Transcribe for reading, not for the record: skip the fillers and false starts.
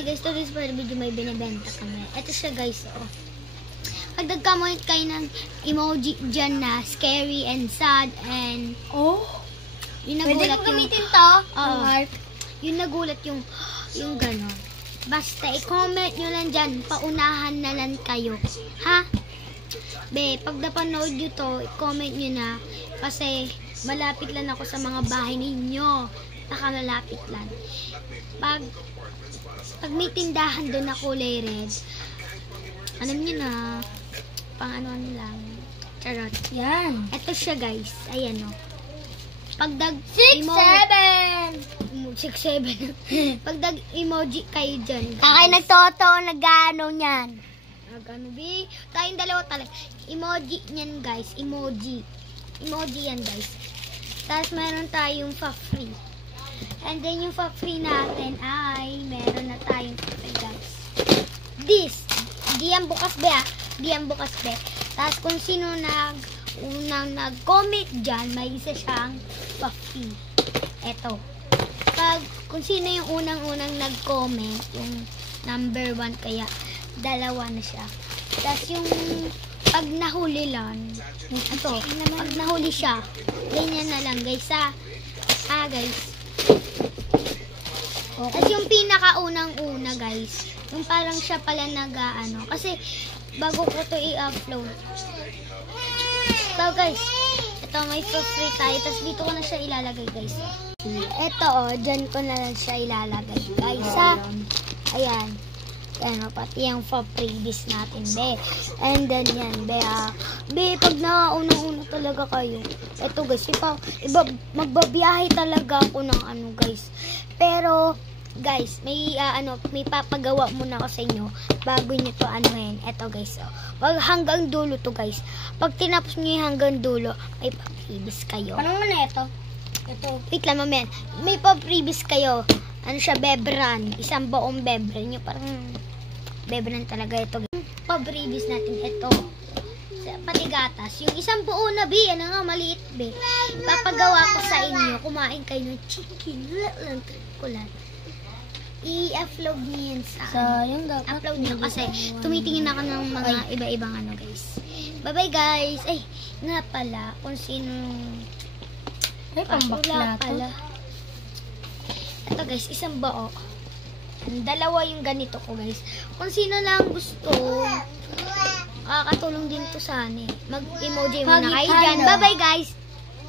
Ay guys, to this part video may binibenta kami. Ito siya guys, oh. Pag nag-comment kayo ng emoji dyan na scary and sad and yung nagulat yung gamitin to? Yung nagulat yung gano'n. Basta i-comment nyo lang dyan, paunahan na lang kayo. Ha? Be, pag napanood nyo to, i-comment nyo na. Kasi malapit lang ako sa mga bahay ninyo. Nakamalapit lang. Pag may tindahan doon na kulay red, alam nyo na, pang ano lang. Charot. Yan. Ito siya guys. Ayan o. Pag 6-7. Pag emoji kayo dyan. Kakay nagtoto, nag-ano niyan. Nag-ano bi? Tayong dalawa talaga. Emoji niyan guys. Emoji yan guys. Tapos meron tayong pa-free. And then yung pa-free natin ay meron na tayong pa-free guys. This. Di yan bukas be ah. Di yan bukas be. Tapos kung sino unang nag-comment dyan, may isa siyang pa-free. Eto. Kung sino yung unang nag-comment, yung number 1 kaya, dalawa na siya. Tapos yung pag nahuli lang, ito, pag nahuli siya, ganyan na lang guys ha. Guys. Tapos yung pinakaunang-una guys, yung parang siya pala nag-ano, kasi bago ko to i-upload. So guys, ito may free tayo, tapos dito ko na siya ilalagay guys. Ito dyan ko na lang siya ilalagay guys ha. Ayan. Ayan, pati yung freebies natin, be. And then, yan, be, be, pag naunang-una talaga kayo. Ito, guys, magbabiyahe talaga ako ng ano, guys. Pero, guys, may papagawa muna ako sa inyo bago nyo to anuhin. Ito, guys, wag hanggang dulo to, guys. Pag tinapos nyo yung hanggang dulo, may pa-freebies kayo. Anong na ito? Wait lang, mamaya. May pa-freebies kayo. Ano siya, bebran. Isang buong bebran. Yung parang bebran talaga ito. Pa-freebies natin ito. Pati gatas. Yung isang buo na, be. Ano nga, maliit, be. Papagawa ko sa inyo. Kumain kayo ng chicken. Lang ko lang. I-upload niyo yan sa yung dapat upload niyo kasi tumitingin ako ng mga iba-ibang ano, guys. Bye-bye, guys. Ay, nga pala. Kung sino ay, pambakla to. Ito guys, isang bao. Dalawa yung ganito ko guys. Kung sino lang gusto, makakatulong din to sa ani. Mag-emoji muna kayo dyan. Bye-bye guys!